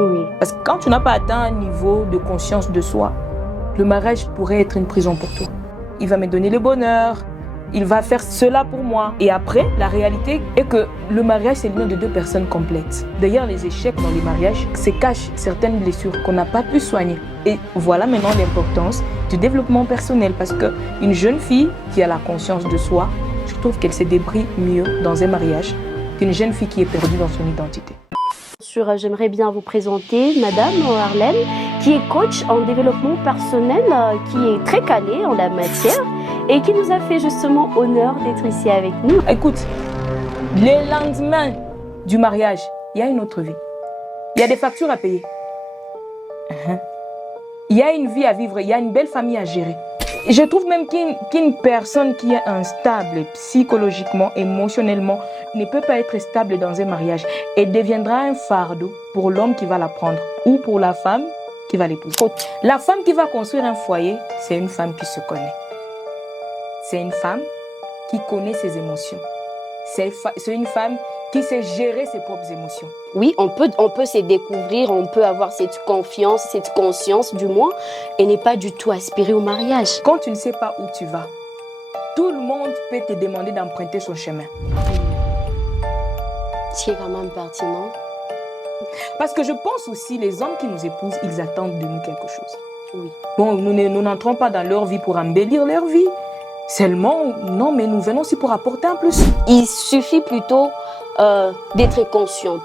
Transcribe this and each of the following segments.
Oui. Parce que quand tu n'as pas atteint un niveau de conscience de soi, le mariage pourrait être une prison pour toi. Il va me donner le bonheur, il va faire cela pour moi. Et après, la réalité est que le mariage, c'est l'union de deux personnes complètes. Derrière les échecs dans les mariages se cachent certaines blessures qu'on n'a pas pu soigner. Et voilà maintenant l'importance du développement personnel. Parce qu'une jeune fille qui a la conscience de soi, je trouve qu'elle se débrouille mieux dans un mariage qu'une jeune fille qui est perdue dans son identité. J'aimerais bien vous présenter Madame Arlène, qui est coach en développement personnel, qui est très calée en la matière et qui nous a fait justement honneur d'être ici avec nous. Écoute, le lendemain du mariage, il y a une autre vie. Il y a des factures à payer. Il y a une vie à vivre, il y a une belle famille à gérer. Et je trouve même qu'une personne qui est instable psychologiquement, émotionnellement, ne peut pas être stable dans un mariage et deviendra un fardeau pour l'homme qui va la prendre ou pour la femme qui va l'épouser. La femme qui va construire un foyer, c'est une femme qui se connaît. C'est une femme qui connaît ses émotions. C'est une femme qui sait gérer ses propres émotions. Oui, on peut se découvrir, on peut avoir cette confiance, cette conscience du moins, et n'est pas du tout aspirer au mariage. Quand tu ne sais pas où tu vas, tout le monde peut te demander d'emprunter son chemin. Ce qui est quand même pertinent. Parce que je pense aussi, les hommes qui nous épousent, ils attendent de nous quelque chose. Oui. Bon, nous n'entrons pas dans leur vie pour embellir leur vie. Seulement, non, mais nous venons aussi pour apporter un plus. Il suffit plutôt d'être consciente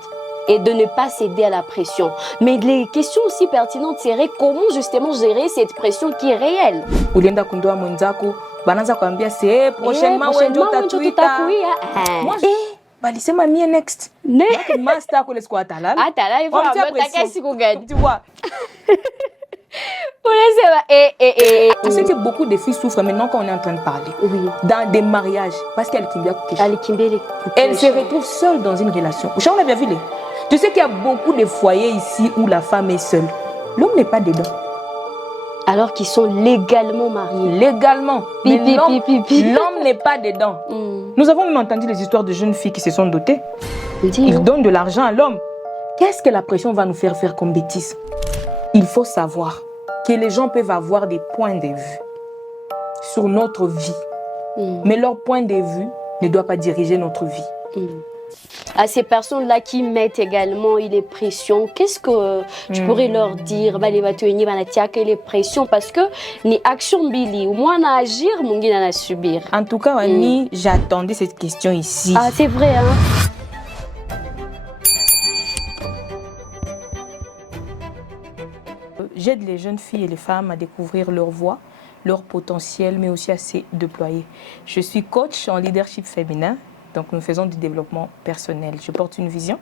et de ne pas céder à la pression. Mais les questions aussi pertinentes seraient comment justement gérer cette pression qui est réelle. Ulienda kundoa mwenzako, banaanza kuambia c'est prochainement wenjo tatuita. Moi, balisema mie next. Master kule siku atalala. Atala, il faut amettre siku gani. Tu vois. Tu sais que beaucoup de filles souffrent maintenant quand on est en train de parler. Oui. Dans des mariages, parce qu'elles elles se retrouvent seules dans une relation. On a bien vu. Tu sais qu'il y a beaucoup de foyers ici où la femme est seule. L'homme n'est pas dedans. Alors qu'ils sont légalement mariés. Légalement. Mais l'homme n'est pas dedans. Nous avons même entendu les histoires de jeunes filles qui se sont dotées. Ils donnent de l'argent à l'homme. Qu'est-ce que la pression va nous faire comme bêtise? Il faut savoir que les gens peuvent avoir des points de vue sur notre vie. Mais leur point de vue ne doit pas diriger notre vie. À ces personnes-là qui mettent également les pressions, qu'est-ce que tu pourrais leur dire? Les pressions, parce que ni action bili, au moins à agir, mon à subir. En tout cas, Annie, j'attendais cette question ici. Ah, c'est vrai, hein? J'aide les jeunes filles et les femmes à découvrir leur voix, leur potentiel, mais aussi à se déployer. Je suis coach en leadership féminin, donc nous faisons du développement personnel. Je porte une vision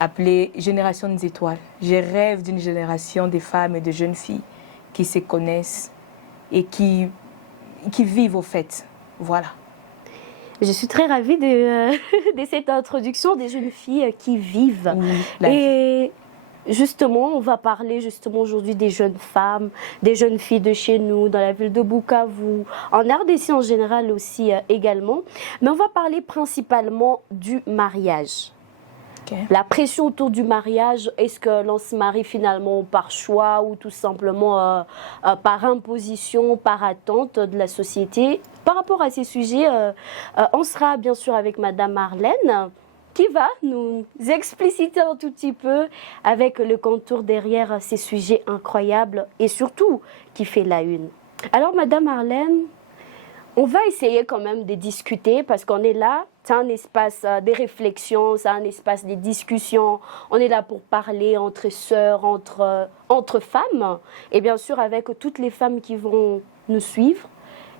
appelée Génération des étoiles. Je rêve d'une génération de femmes et de jeunes filles qui se connaissent et qui vivent au fait. Voilà. Je suis très ravie de cette introduction des jeunes filles qui vivent. Oui, et justement, on va parler aujourd'hui des jeunes femmes, des jeunes filles de chez nous, dans la ville de Bukavu, en RDC en général aussi également. Mais on va parler principalement du mariage. Okay. La pression autour du mariage, est-ce que l'on se marie finalement par choix ou tout simplement par imposition, par attente de la société? Par rapport à ces sujets, on sera bien sûr avec Madame Arlène, qui va nous expliciter un tout petit peu avec le contour derrière ces sujets incroyables et surtout qui fait la une. Alors Madame Arlène, on va essayer quand même de discuter parce qu'on est là, c'est un espace de réflexion, c'est un espace de discussion. On est là pour parler entre sœurs, entre femmes et bien sûr avec toutes les femmes qui vont nous suivre.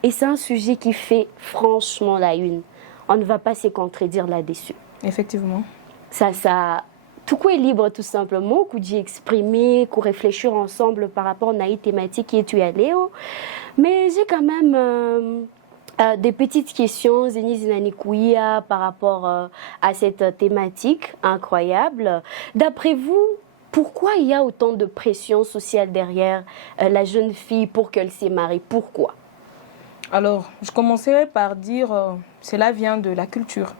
Et c'est un sujet qui fait franchement la une. On ne va pas se contredire là-dessus. Effectivement. Tout quoi est libre tout simplement, qu'on dit exprimer, qu'on réfléchir ensemble par rapport à une thématique qui est tu allé. Mais j'ai quand même des petites questions, par rapport à cette thématique incroyable. D'après vous, pourquoi il y a autant de pression sociale derrière la jeune fille pour qu'elle se marie? Pourquoi? Alors, je commencerai par dire, cela vient de la culture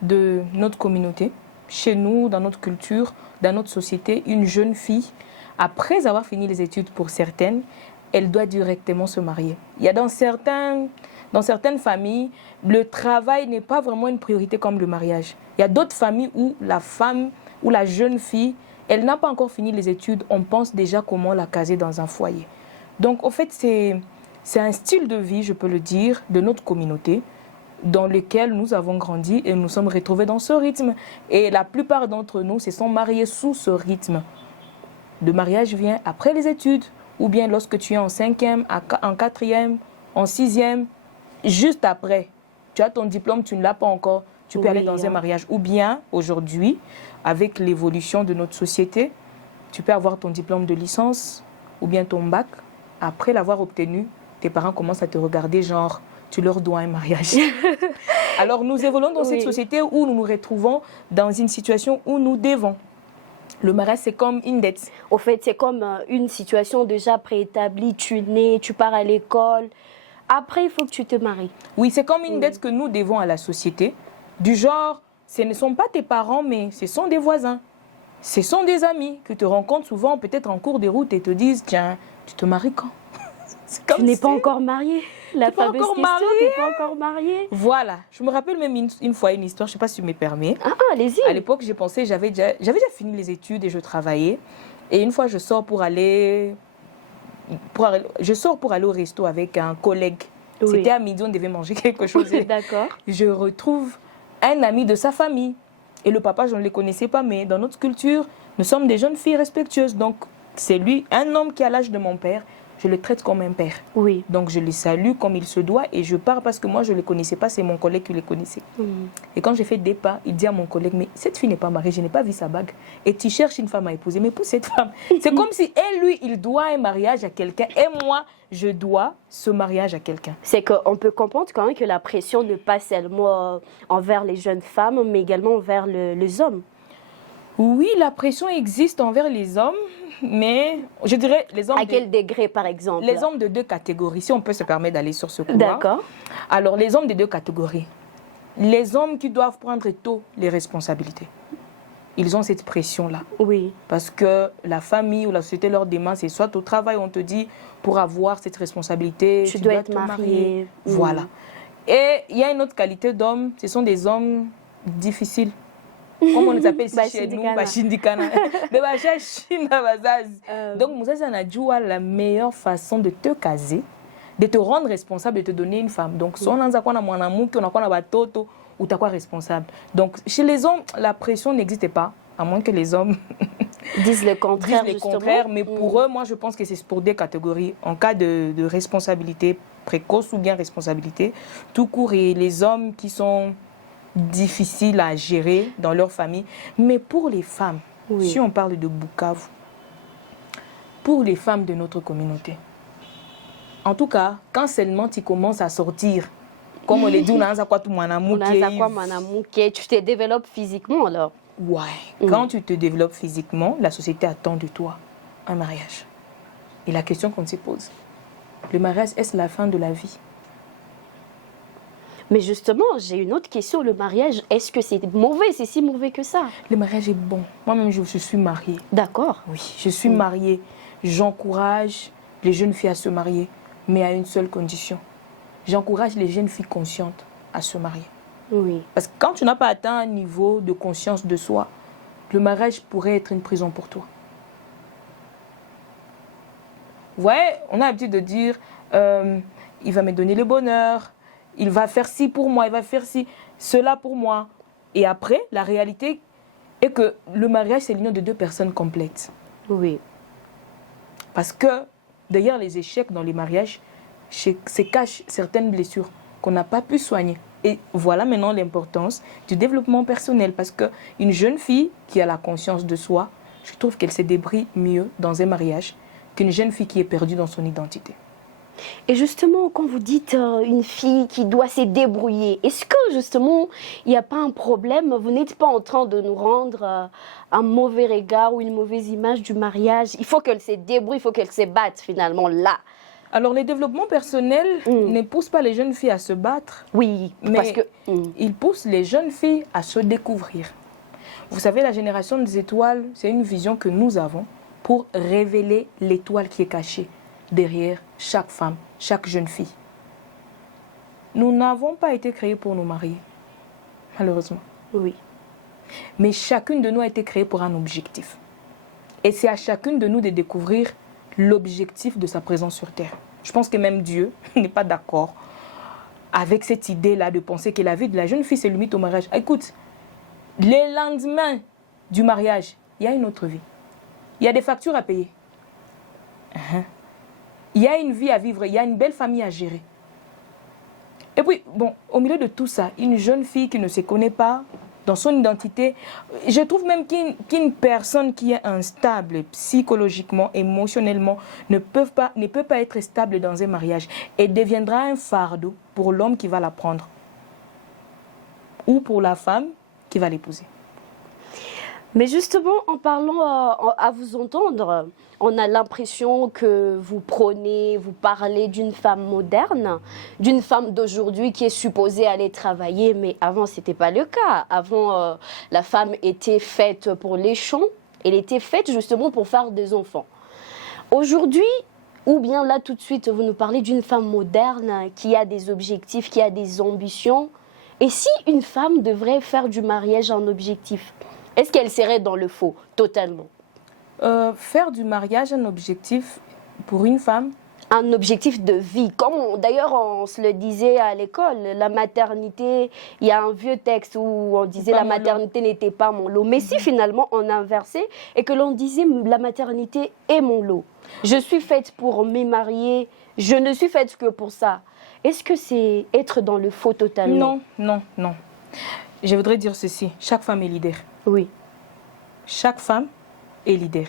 de notre communauté. chez nous, dans notre culture, dans notre société, une jeune fille, après avoir fini les études pour certaines, elle doit directement se marier. Il y a dans certaines familles, le travail n'est pas vraiment une priorité comme le mariage. Il y a d'autres familles où la femme ou la jeune fille, elle n'a pas encore fini les études, on pense déjà comment la caser dans un foyer. Donc, en fait, c'est un style de vie, je peux le dire, de notre communauté, dans lequel nous avons grandi et nous sommes retrouvés dans ce rythme. Et la plupart d'entre nous se sont mariés sous ce rythme. Le mariage vient après les études, ou bien lorsque tu es en 5e, en 4e, en 6e, juste après. Tu as ton diplôme, tu ne l'as pas encore, tu peux aller dans un mariage. Ou bien, aujourd'hui, avec l'évolution de notre société, tu peux avoir ton diplôme de licence, ou bien ton bac. Après l'avoir obtenu, tes parents commencent à te regarder genre, tu leur dois un mariage. Alors nous évoluons dans cette société où nous nous retrouvons dans une situation où nous devons. Le mariage, c'est comme une dette. Au fait, c'est comme une situation déjà préétablie. Tu nais, tu pars à l'école. Après, il faut que tu te maries. Oui, c'est comme une dette que nous devons à la société. Du genre, ce ne sont pas tes parents, mais ce sont des voisins. Ce sont des amis que tu rencontres souvent, peut-être en cours de route, et te disent, tiens, tu te maries quand? Tu n'es pas encore mariée. La fameuse question, tu n'es pas encore mariée. Voilà. Je me rappelle même une fois une histoire, je ne sais pas si tu me permets. Ah, allez-y. À l'époque, j'ai pensé, j'avais déjà fini les études et je travaillais. Et une fois, je sors pour aller au resto avec un collègue. Oui. C'était à midi, on devait manger quelque chose. D'accord. Je retrouve un ami de sa famille. Et le papa, je ne le connaissais pas, mais dans notre culture, nous sommes des jeunes filles respectueuses. Donc, c'est lui, un homme qui a l'âge de mon père. Je le traite comme un père. Oui. Donc, je le salue comme il se doit et je pars parce que moi, je ne le connaissais pas, c'est mon collègue qui le connaissait. Et quand j'ai fait des pas, il dit à mon collègue, mais cette fille n'est pas mariée, je n'ai pas vu sa bague. Et tu cherches une femme à épouser, mais pour cette femme, c'est comme si lui, il doit un mariage à quelqu'un et moi, je dois ce mariage à quelqu'un. C'est qu'on peut comprendre quand même que la pression ne passe seulement envers les jeunes femmes, mais également envers les hommes. Oui, la pression existe envers les hommes, mais je dirais les hommes... À quel degré, par exemple? Les hommes de deux catégories, si on peut se permettre d'aller sur ce couloir. D'accord. Alors, les hommes de deux catégories. Les hommes qui doivent prendre tôt les responsabilités. Ils ont cette pression-là. Oui. Parce que la famille ou la société leur demande, c'est soit au travail, on te dit, pour avoir cette responsabilité, tu dois être marié. Voilà. Et il y a une autre qualité d'hommes, ce sont des hommes difficiles. Comme on les appelle ici chez nous, Bashindikana. Donc, Moussa Nadjoua, la meilleure façon de te caser, de te rendre responsable, de te donner une femme. Donc, si on a un batoto, ou tu es responsable. Donc, chez les hommes, la pression n'existe pas, à moins que les hommes disent le contraire. Mais pour eux, moi, je pense que c'est pour des catégories. En cas de responsabilité précoce ou bien responsabilité, tout court, et les hommes qui sont difficiles à gérer dans leur famille. Mais pour les femmes, si on parle de Bukavu, pour les femmes de notre communauté, en tout cas, quand seulement tu commences à sortir, comme on le dit, tu te développes physiquement alors. Ouais. Quand tu te développes physiquement, la société attend de toi un mariage. Et la question qu'on se pose, le mariage, est-ce la fin de la vie? Mais justement, j'ai une autre question. Le mariage, est-ce que c'est mauvais? C'est si mauvais que ça? Le mariage est bon. Moi-même, je suis mariée. D'accord. Oui, je suis mariée. J'encourage les jeunes filles à se marier, mais à une seule condition. J'encourage les jeunes filles conscientes à se marier. Oui. Parce que quand tu n'as pas atteint un niveau de conscience de soi, le mariage pourrait être une prison pour toi. Vous voyez, on a l'habitude de dire, il va me donner le bonheur, il va faire ci pour moi, il va faire cela pour moi. Et après, la réalité est que le mariage, c'est l'union de deux personnes complètes. Oui. Parce que derrière les échecs dans les mariages, se cachent certaines blessures qu'on n'a pas pu soigner. Et voilà maintenant l'importance du développement personnel. Parce qu'une jeune fille qui a la conscience de soi, je trouve qu'elle se débrouille mieux dans un mariage qu'une jeune fille qui est perdue dans son identité. Et justement, quand vous dites une fille qui doit se débrouiller, est-ce que justement, il n'y a pas un problème? Vous n'êtes pas en train de nous rendre un mauvais regard ou une mauvaise image du mariage? Il faut qu'elle se débrouille, il faut qu'elle se batte finalement là. Alors, les développements personnels ne poussent pas les jeunes filles à se battre. Oui, mais parce que... ils poussent les jeunes filles à se découvrir. Vous savez, la génération des étoiles, c'est une vision que nous avons pour révéler l'étoile qui est cachée derrière chaque femme, chaque jeune fille. Nous n'avons pas été créés pour nous marier, malheureusement. Oui. Mais chacune de nous a été créée pour un objectif. Et c'est à chacune de nous de découvrir l'objectif de sa présence sur Terre. Je pense que même Dieu n'est pas d'accord avec cette idée-là de penser que la vie de la jeune fille se limite au mariage. Écoute, le lendemain du mariage, il y a une autre vie. Il y a des factures à payer. Il y a une vie à vivre, il y a une belle famille à gérer. Et puis, bon, au milieu de tout ça, une jeune fille qui ne se connaît pas dans son identité, je trouve même qu'une personne qui est instable psychologiquement, émotionnellement, ne peut pas être stable dans un mariage et deviendra un fardeau pour l'homme qui va la prendre ou pour la femme qui va l'épouser. Mais justement, en parlant, à vous entendre, on a l'impression que vous parlez d'une femme moderne, d'une femme d'aujourd'hui qui est supposée aller travailler, mais avant, ce n'était pas le cas. Avant, la femme était faite pour les champs, elle était faite justement pour faire des enfants. Aujourd'hui, ou bien là tout de suite, vous nous parlez d'une femme moderne qui a des objectifs, qui a des ambitions. Et si une femme devrait faire du mariage un objectif, est-ce qu'elle serait dans le faux, totalement? Faire du mariage un objectif pour une femme? Un objectif de vie. Comme d'ailleurs on se le disait à l'école, la maternité, il y a un vieux texte où on disait la maternité n'était pas mon lot. Mais si finalement on inversait et que l'on disait la maternité est mon lot, je suis faite pour me marier, je ne suis faite que pour ça. Est-ce que c'est être dans le faux totalement? Non. Je voudrais dire ceci, chaque femme est leader. Oui. Chaque femme est leader.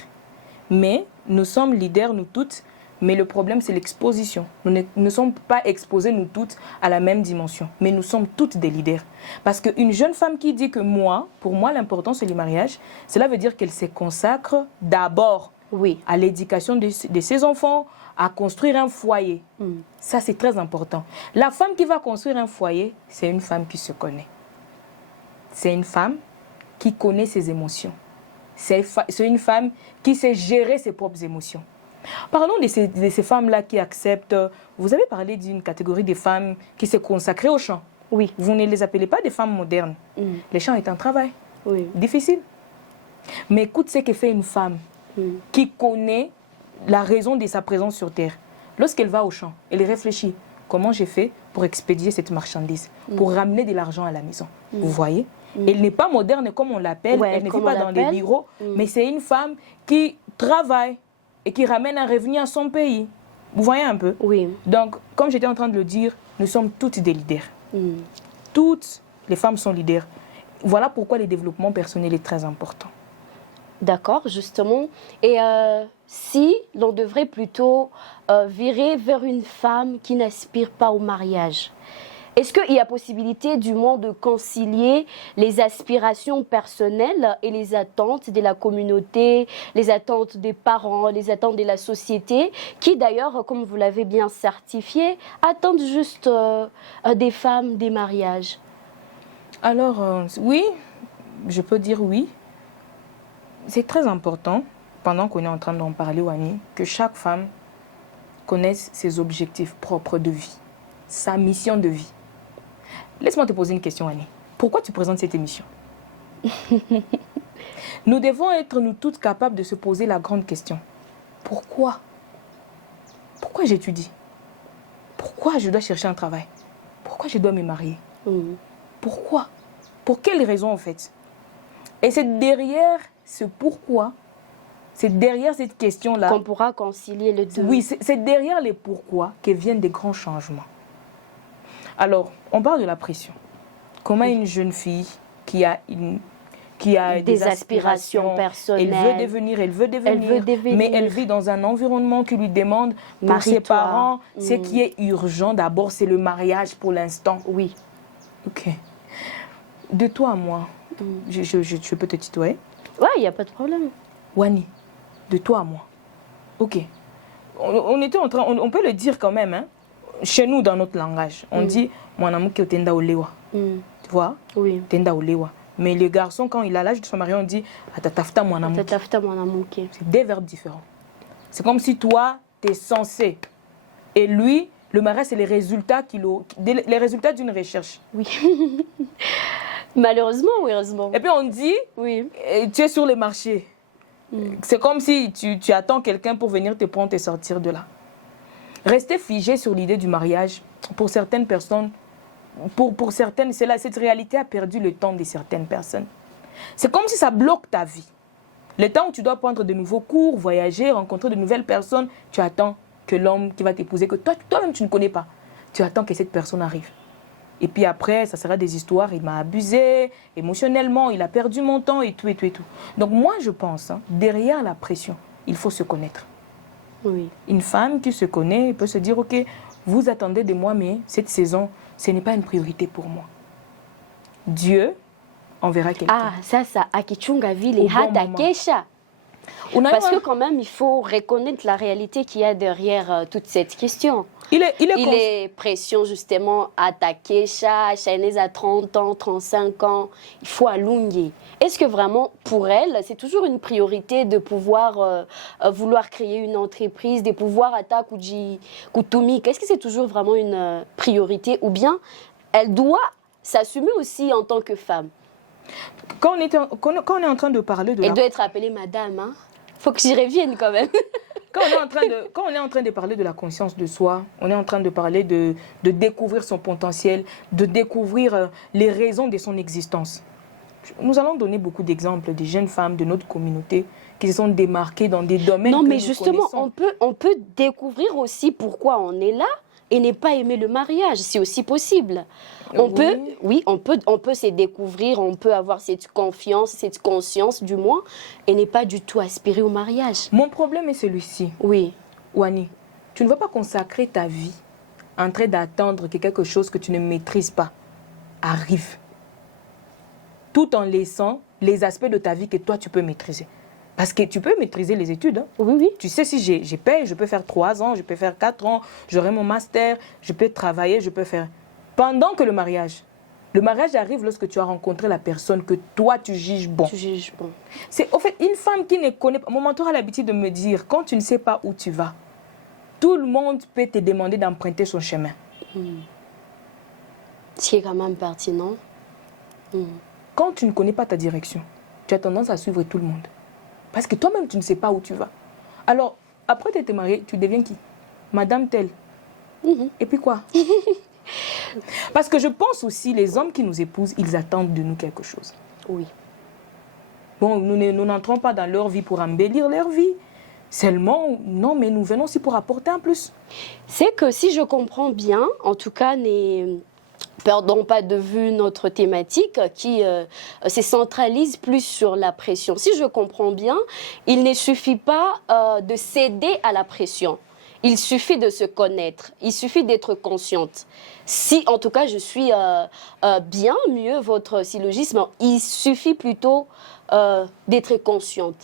Mais nous sommes leaders, nous toutes, mais le problème c'est l'exposition. Nous ne sommes pas exposées, nous toutes, à la même dimension. Mais nous sommes toutes des leaders. Parce qu'une jeune femme qui dit que pour moi, l'important c'est le mariage, cela veut dire qu'elle se consacre d'abord à l'éducation de ses enfants, à construire un foyer. Ça, c'est très important. La femme qui va construire un foyer, c'est une femme qui se connaît. C'est une femme qui connaît ses émotions. C'est une femme qui sait gérer ses propres émotions. Parlons de ces femmes-là qui acceptent... Vous avez parlé d'une catégorie de femmes qui s'est consacrée au chant. Oui. Vous ne les appelez pas des femmes modernes. Le chant est un travail difficile. Mais écoute ce que fait une femme qui connaît la raison de sa présence sur Terre. Lorsqu'elle va au champ, elle réfléchit. Comment j'ai fait pour expédier cette marchandise, pour ramener de l'argent à la maison. Vous voyez? Elle n'est pas moderne comme on l'appelle, elle ne vit pas dans les bureaux, mais c'est une femme qui travaille et qui ramène un revenu à son pays. Vous voyez un peu? Oui. Donc, comme j'étais en train de le dire, nous sommes toutes des leaders. Toutes les femmes sont leaders. Voilà pourquoi le développement personnel est très important. D'accord, justement. Et si l'on devrait plutôt virer vers une femme qui n'aspire pas au mariage, est-ce qu'il y a possibilité du moins de concilier les aspirations personnelles et les attentes de la communauté, les attentes des parents, les attentes de la société, qui d'ailleurs, comme vous l'avez bien certifié, attendent juste des femmes, des mariages? Alors, oui, je peux dire oui. C'est très important, pendant qu'on est en train d'en parler, Wani, que chaque femme connaisse ses objectifs propres de vie, sa mission de vie. Laisse-moi te poser une question, Wani. Pourquoi tu présentes cette émission? Nous devons être, nous toutes, capables de se poser la grande question. Pourquoi? Pourquoi j'étudie? Pourquoi je dois chercher un travail? Pourquoi je dois me marier? Pourquoi? Pour quelle raison, en fait? Et c'est derrière ce pourquoi, c'est derrière cette question-là qu'on pourra concilier le deux. Oui, c'est derrière les pourquoi que viennent des grands changements. Alors, on parle de la pression. Comment une jeune fille qui a des aspirations personnelles, elle veut devenir, mais elle vit dans un environnement qui lui demande pour ses parents, ce qui est urgent d'abord, c'est le mariage pour l'instant. Oui. Ok. De toi à moi, je peux te tutoyer? Ouais, il n'y a pas de problème. Wani, de toi à moi. Ok. On était en train, on peut le dire quand même, hein? Chez nous, dans notre langage, on dit « Mon amour qui tenda olewa ». Tu vois? Oui. Tenda olewa. Mais les garçons, quand il a l'âge de se marier, on dit Atatafta mon amour. Atatafta mon amour. C'est deux verbes différents. C'est comme si toi, tu es censé. Et lui, le mariage, c'est les résultats d'une recherche. Oui. Malheureusement ou heureusement. Et puis on dit, oui. Tu es sur le marché. C'est comme si tu attends quelqu'un pour venir te prendre et sortir de là. Rester figé sur l'idée du mariage, pour certaines personnes, pour certaines, cette réalité a perdu le temps de certaines personnes. C'est comme si ça bloque ta vie. Le temps où tu dois prendre de nouveaux cours, voyager, rencontrer de nouvelles personnes, tu attends que l'homme qui va t'épouser, que toi-même tu ne connais pas, tu attends que cette personne arrive. Et puis après, ça sera des histoires, il m'a abusé, émotionnellement, il a perdu mon temps et tout, et tout, et tout. Donc moi, je pense, derrière la pression, il faut se connaître. Oui. Une femme qui se connaît peut se dire, ok, vous attendez de moi, mais cette saison, ce n'est pas une priorité pour moi. Dieu enverra quelqu'un. Ah, ça, akichunga vile hata kesha. Parce que quand même, il faut reconnaître la réalité qu'il y a derrière toute cette question. Il est pression justement attaquer Chahinez à 30 ans, 35 ans, il faut allonger. Est-ce que vraiment pour elle, c'est toujours une priorité de pouvoir vouloir créer une entreprise, de pouvoir attaquer Kutumi? Est-ce que c'est toujours vraiment une priorité ou bien elle doit s'assumer aussi en tant que femme? Quand on est en train de parler de... Elle doit être appelée madame, hein? Faut que j'y revienne quand même. Quand on est en train de parler de la conscience de soi, on est en train de parler de découvrir son potentiel, de découvrir les raisons de son existence. Nous allons donner beaucoup d'exemples des jeunes femmes de notre communauté qui se sont démarquées dans des domaines non, que mais nous justement, on peut découvrir aussi pourquoi on est là et ne pas aimer le mariage. C'est aussi possible. On peut se découvrir, on peut avoir cette confiance, cette conscience du moins, et ne pas du tout aspirer au mariage. Mon problème est celui-ci. Oui. Wani, tu ne veux pas consacrer ta vie en train d'attendre que quelque chose que tu ne maîtrises pas arrive, tout en laissant les aspects de ta vie que toi tu peux maîtriser. Parce que tu peux maîtriser les études. Hein. Oui, oui. Tu sais, si j'ai paye, je peux faire 3 ans, je peux faire 4 ans, j'aurai mon master, je peux travailler, je peux faire... Pendant que le mariage arrive lorsque tu as rencontré la personne que toi tu juges bon. Tu juges bon. C'est au fait une femme qui ne connaît pas. Mon mentor a l'habitude de me dire, quand tu ne sais pas où tu vas, tout le monde peut te demander d'emprunter son chemin. Ce qui est quand même pertinent. Quand tu ne connais pas ta direction, tu as tendance à suivre tout le monde. Parce que toi-même, tu ne sais pas où tu vas. Alors, après tu es mariée, tu deviens qui? Madame telle. Et puis quoi? Parce que je pense aussi, les hommes qui nous épousent, ils attendent de nous quelque chose. Oui. Bon, nous n'entrons pas dans leur vie pour embellir leur vie. Seulement, non, mais nous venons aussi pour apporter un plus. C'est que si je comprends bien, en tout cas, perdons pas de vue notre thématique qui se centralise plus sur la pression. Si je comprends bien, il ne suffit pas de céder à la pression. Il suffit de se connaître, il suffit d'être consciente. Si, en tout cas, je suis bien mieux votre syllogisme, il suffit plutôt d'être consciente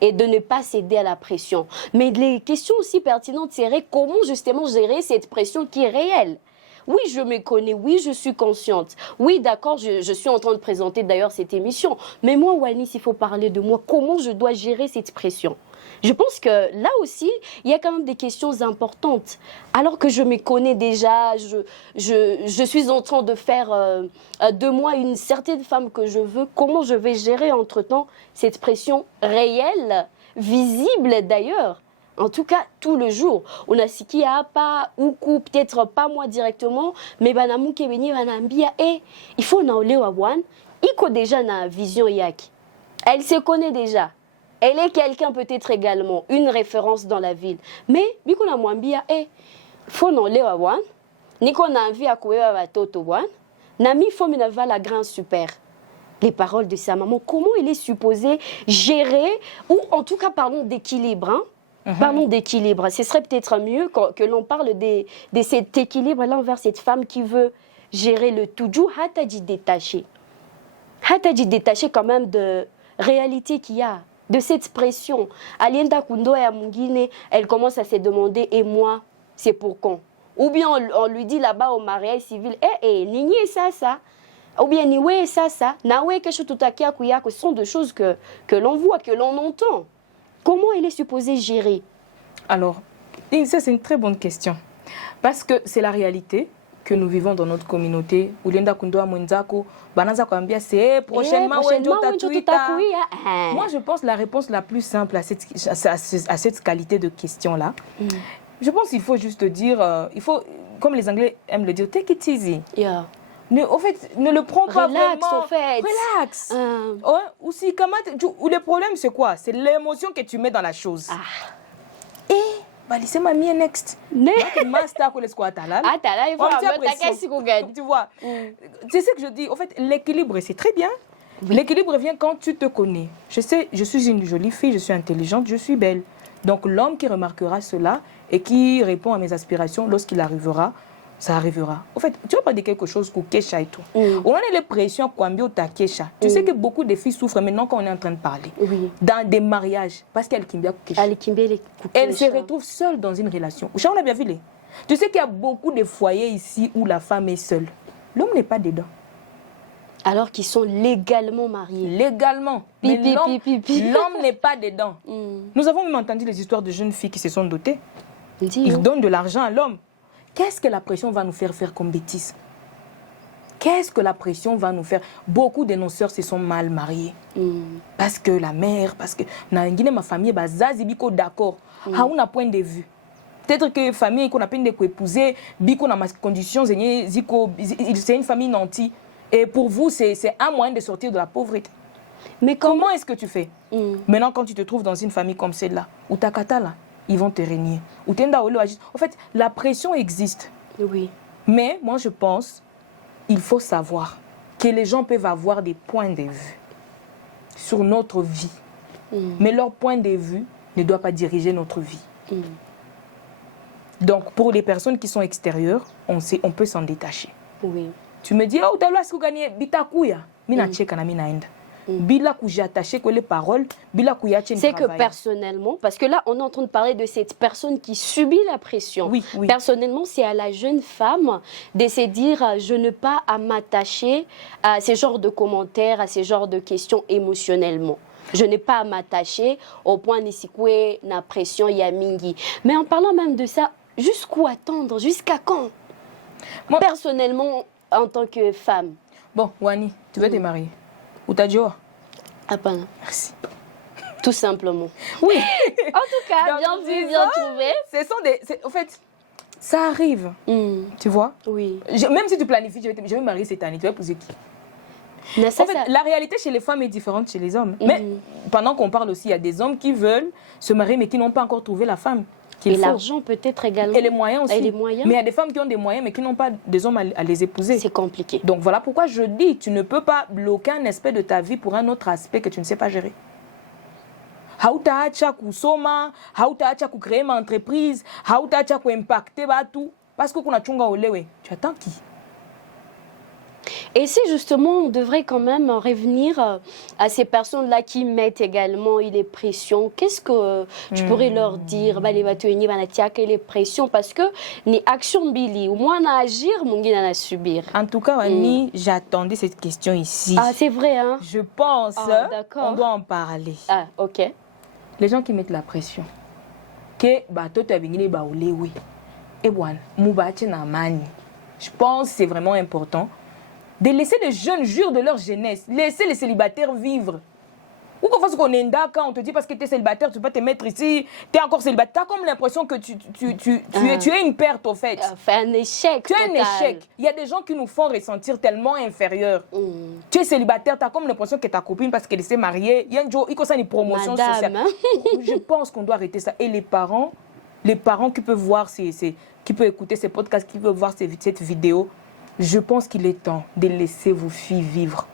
et de ne pas céder à la pression. Mais les questions aussi pertinentes seraient comment justement gérer cette pression qui est réelle. Oui, je me connais, oui, je suis consciente. Oui, d'accord, je suis en train de présenter d'ailleurs cette émission. Mais moi, Wanis, il faut parler de moi. Comment je dois gérer cette pression? Je pense que là aussi, il y a quand même des questions importantes. Alors que je me connais déjà, je suis en train de faire de moi une certaine femme que je veux, comment je vais gérer entre-temps cette pression réelle, visible d'ailleurs? En tout cas, tout le jour. On a ce qui a pas, ou peut-être pas moi directement, mais banamu qui veni banambia, il faut na ole wawan, il ko déjà na vision yak. Elle se connaît déjà. Elle est quelqu'un peut-être également, une référence dans la ville. Mais, biko na mwambia, faut na ole wawan, niko na envie à kouewa watoto wan, nami faut mina va la grande super. Les paroles de sa maman, comment il est supposé gérer, ou en tout cas, parlons d'équilibre, hein? Parlons d'équilibre. Ce serait peut-être mieux que l'on parle de cet équilibre-là envers cette femme qui veut gérer le tout. Hataji détaché. Hataji détaché quand même de réalité qu'il y a, de cette pression. Alienda Kundo et Amungine, elle commence à se demander, et moi, c'est pour quand? Ou bien on lui dit là-bas au mariage civil, nigné ça. Ou bien ni ouais ça, na ouais quelque chose tout à ce sont des choses que l'on voit, que l'on entend. Comment il est supposé gérer? Alors, ça c'est une très bonne question. Parce que c'est la réalité que nous vivons dans notre communauté. Prochainement, moi je pense la réponse la plus simple à cette qualité de question-là, je pense qu'il faut juste dire, il faut, comme les Anglais aiment le dire, take it easy. Yeah. Au fait, ne le prends pas Relax, vraiment. en fait. Relax. Aussi, le problème, c'est quoi? C'est l'émotion que tu mets dans la chose. Et, c'est ma mie next. Master, il faut tu vois. C'est ce que je dis. En fait, l'équilibre, c'est très bien. Oui. L'équilibre vient quand tu te connais. Je sais, je suis une jolie fille, je suis intelligente, je suis belle. Donc, l'homme qui remarquera cela et qui répond à mes aspirations lorsqu'il arrivera, ça arrivera. En fait, tu vas pas dire quelque chose pour Kesha et tout. On a les pressions quand ta Kesha. Tu sais que beaucoup de filles souffrent maintenant quand on est en train de parler. Dans des mariages. Parce qu'elles kimbia Kesha. Elles se retrouvent seules dans une relation. On a bien vu. Tu sais qu'il y a beaucoup de foyers ici où la femme est seule. L'homme n'est pas dedans. Alors qu'ils sont légalement mariés. Légalement. Mais l'homme n'est pas dedans. Nous avons même entendu les histoires de jeunes filles qui se sont dotées. Ils donnent de l'argent à l'homme. Qu'est-ce que la pression va nous faire comme bêtise? Qu'est-ce que la pression va nous faire? Beaucoup de nos sœurs se sont mal mariées. Parce que la mère, parce que ma famille, d'accord. On a point de vue. Peut-être que la famille qu'on a peine de épouser, biko na ma condition, c'est une famille nantie. Et pour vous, c'est un moyen de sortir de la pauvreté. Mais comment est-ce que tu fais? Maintenant, quand tu te trouves dans une famille comme celle-là, où ta kata là, ils vont te régner. En fait, la pression existe. Oui. Mais moi, je pense qu'il faut savoir que les gens peuvent avoir des points de vue sur notre vie. Mais leur point de vue ne doit pas diriger notre vie. Donc, pour les personnes qui sont extérieures, on peut s'en détacher. Oui. Tu me dis, oh, tu as gagné, bitakuya. Mina tcheka na mina enda. C'est que personnellement, parce que là, on est en train de parler de cette personne qui subit la pression. Oui. Personnellement, c'est à la jeune femme de se dire je n'ai pas à m'attacher à ces genres de commentaires, à ces genres de questions émotionnellement. Je n'ai pas à m'attacher au point de na pression yamingi. Mais en parlant même de ça, jusqu'où attendre? Jusqu'à quand? Moi, personnellement, en tant que femme. Bon, Wani, tu veux te marier? Ou t'as dit? Ah ben. Merci. Tout simplement. Oui. En tout cas, donc, bien vu, bien trouvé. En fait, ça arrive. Tu vois? Oui. Même si tu planifies, je vais me marier cette année, tu vas épouser qui? En fait, la réalité chez les femmes est différente chez les hommes. Mais pendant qu'on parle aussi, il y a des hommes qui veulent se marier mais qui n'ont pas encore trouvé la femme. Et l'argent peut-être également. Et les moyens aussi. Et les moyens. Mais il y a des femmes qui ont des moyens mais qui n'ont pas des hommes à les épouser. C'est compliqué. Donc voilà pourquoi je dis, tu ne peux pas bloquer un aspect de ta vie pour un autre aspect que tu ne sais pas gérer. Hautaacha kusoma, hautaacha créer une entreprise, hautaacha impacter tout parce que kuna chunga olewe. Tu attends qui? Et si justement on devrait quand même revenir à ces personnes-là qui mettent également les pressions, qu'est-ce que tu pourrais leur dire? Les pressions parce que ni action bili, au moins à agir, mon gars à subir. En tout cas, Annie, j'attendais cette question ici. Ah, c'est vrai, hein? Je pense qu'on doit en parler. Ah, ok. Les gens qui mettent la pression. Que toi tu as venu baoulé oui. Et voilà, moubache na mani. Je pense que c'est vraiment important de laisser les jeunes jouir de leur jeunesse, laisser les célibataires vivre. Ou qu'on est d'accord, on te dit parce que tu es célibataire, tu peux pas te mettre ici, tu es encore célibataire. Tu as comme l'impression que tu es une perte au fait. Un échec. Tu es un échec. Il y a des gens qui nous font ressentir tellement inférieurs. Tu es célibataire, tu as comme l'impression que ta copine, parce qu'elle s'est mariée, il y a une promotion sociale. Je pense qu'on doit arrêter ça. Et les parents qui peuvent voir qui peuvent écouter ces podcasts, qui peuvent voir cette vidéo, je pense qu'il est temps de laisser vos filles vivre.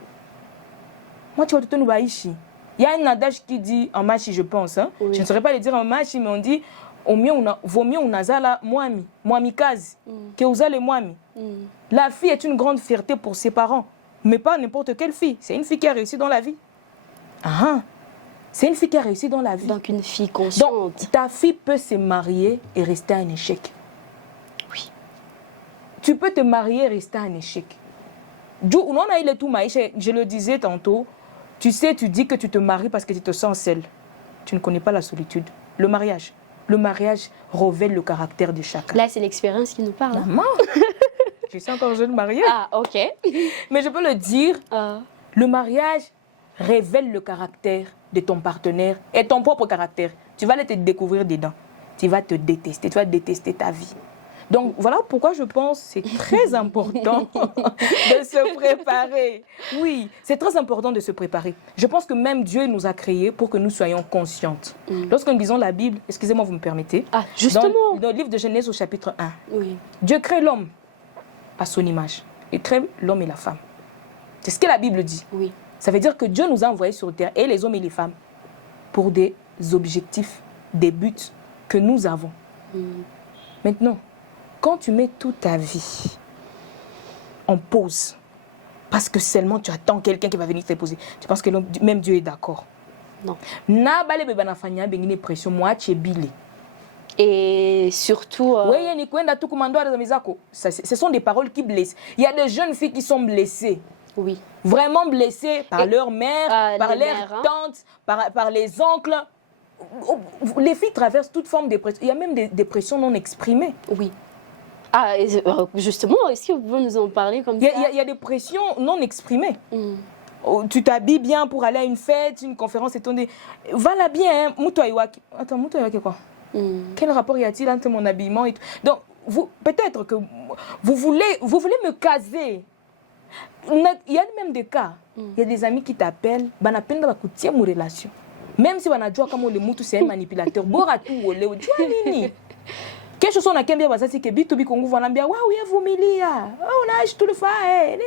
Moi, tu vois, tout le monde ici. Il y a un adage qui dit en machi, je pense. Hein? Oui. Je ne saurais pas le dire en machi, mais on dit vaut mieux on azala mwami kazi que uzale mwami. La fille est une grande fierté pour ses parents, mais pas n'importe quelle fille. C'est une fille qui a réussi dans la vie. C'est une fille qui a réussi dans la vie. Donc une fille consciente. Donc, ta fille peut se marier et rester un échec. Oui. Tu peux te marier et rester un échec. Je le disais tantôt, tu sais, tu dis que tu te maries parce que tu te sens seule. Tu ne connais pas la solitude. Le mariage révèle le caractère de chacun. Là, c'est l'expérience qui nous parle. Maman, je suis encore jeune mariée. Ah, ok. Mais je peux le dire, le mariage révèle le caractère de ton partenaire et ton propre caractère. Tu vas aller te découvrir dedans. Tu vas te détester, tu vas détester ta vie. Donc voilà pourquoi je pense que c'est très important de se préparer. Oui, c'est très important de se préparer. Je pense que même Dieu nous a créés pour que nous soyons conscientes. Lorsque nous lisons la Bible, excusez-moi, vous me permettez, justement. dans le livre de Genèse au chapitre 1, oui. Dieu crée l'homme à son image. Il crée l'homme et la femme. C'est ce que la Bible dit. Oui. Ça veut dire que Dieu nous a envoyés sur terre, et les hommes et les femmes, pour des objectifs, des buts que nous avons. Maintenant, quand tu mets toute ta vie en pause, parce que seulement tu attends quelqu'un qui va venir te poser, tu penses que même Dieu est d'accord? Non. Et surtout... Ce sont des paroles qui blessent. Il y a des jeunes filles qui sont blessées. Oui. Vraiment blessées par leur mère, par leurs tantes, par les oncles. Les filles traversent toute forme de dépression. Il y a même des dépressions non exprimées. Oui. Ah, justement, est-ce que vous pouvez nous en parler comme ça? Il y a des pressions non exprimées. Tu t'habilles bien pour aller à une fête, une conférence, et ton dit, voilà bien, hein, Attends, Moutoiwaki quoi? Quel rapport y a-t-il entre mon habillement et tout? Donc, peut-être que vous voulez me caser. Il y a même des cas, il y a des amis qui t'appellent, ben appelle dans la relation. Même si on a dit comme le moutou c'est un manipulateur, bora tout ole, nini. Quelque chose on a qu'un bien basasi que bitubi kongu voilà bien, waouh, il y a vumilia, on a tout le fait.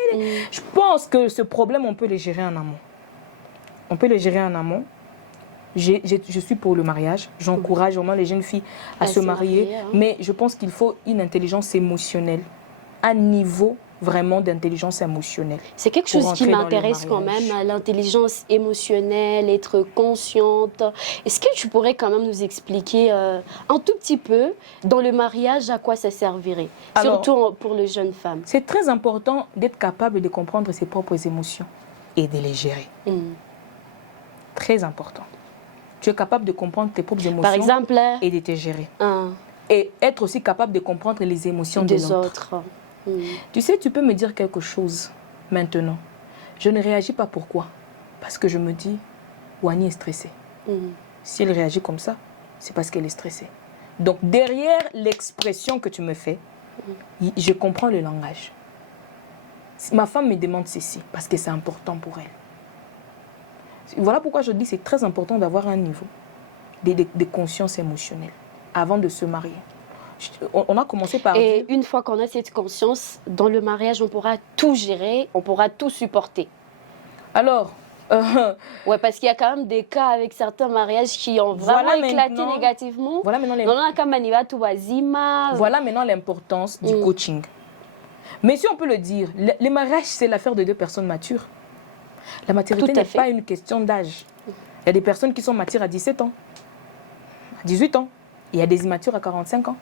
Je pense que ce problème on peut le gérer en amont. On peut le gérer en amont. Je suis pour le mariage. J'encourage vraiment les jeunes filles à se marier. Mais je pense qu'il faut une intelligence émotionnelle. Un niveau vraiment d'intelligence émotionnelle. C'est quelque chose qui m'intéresse quand même, l'intelligence émotionnelle, être consciente. Est-ce que tu pourrais quand même nous expliquer un tout petit peu dans le mariage à quoi ça servirait? Alors, surtout pour les jeunes femmes. C'est très important d'être capable de comprendre ses propres émotions et de les gérer. Très important. Tu es capable de comprendre tes propres émotions. Par exemple, et de te gérer. Et être aussi capable de comprendre les émotions des autres. Tu sais, tu peux me dire quelque chose maintenant. Je ne réagis pas. Pourquoi? Parce que je me dis, Wani est stressée. Si elle réagit comme ça, c'est parce qu'elle est stressée. Donc, derrière l'expression que tu me fais, je comprends le langage. Ma femme me demande ceci, parce que c'est important pour elle. Voilà pourquoi je dis que c'est très important d'avoir un niveau de conscience émotionnelle avant de se marier. On a commencé par... Et une fois qu'on a cette conscience, dans le mariage, on pourra tout gérer, on pourra tout supporter. Alors... Ouais, parce qu'il y a quand même des cas avec certains mariages qui ont vraiment éclaté négativement. Voilà maintenant l'importance du coaching. Mais si on peut le dire, les mariages, c'est l'affaire de deux personnes matures. La maturité n'est pas une question d'âge. Il y a des personnes qui sont matures à 17 ans, à 18 ans. Il y a des immatures à 45 ans,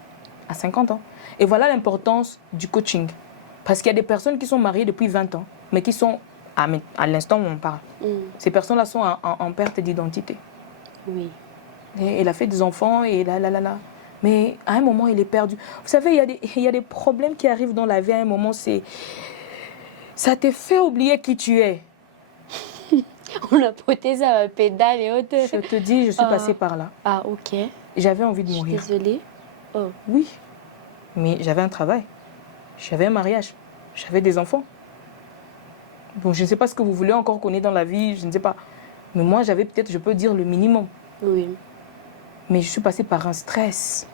à 50 ans. Et voilà l'importance du coaching. Parce qu'il y a des personnes qui sont mariées depuis 20 ans, mais qui sont, à l'instant où on parle, ces personnes-là sont en perte d'identité. Oui. Et elle a fait des enfants et là. Mais à un moment, elle est perdue. Vous savez, il y a des problèmes qui arrivent dans la vie à un moment, ça te fait oublier qui tu es. On a protégé à pédale et autres. Je te dis, je suis passée par là. Ah, ok. J'avais envie de mourir. Je suis désolée. Oh. Oui, mais j'avais un travail, j'avais un mariage, j'avais des enfants. Bon, je ne sais pas ce que vous voulez encore connaître dans la vie, je ne sais pas. Mais moi, j'avais peut-être, je peux dire, le minimum. Oui. Mais je suis passée par un stress.